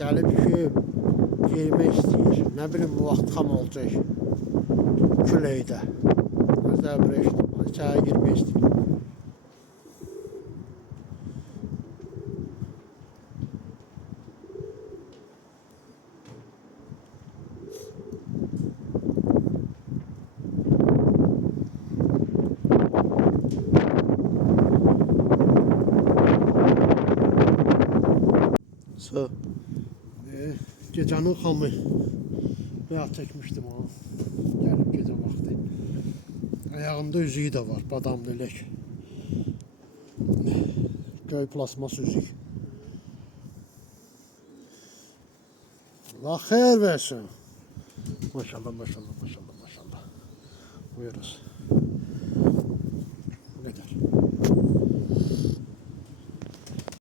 Gəlib yuyub giymək istəyir. Nə bilim bu vaxt xam olacaq. Küləkdə. Özlər bir içəri girmək istəyir. Gecenin xamı beyaz çəkmişdim onu. Gəlib gecə vaxtı. Ayağında üzüyü de var, badam lələk. Göy plasmas üzük. Allah xeyir versin. Maşallah, maşallah, maşallah, maşallah. Buyuruz.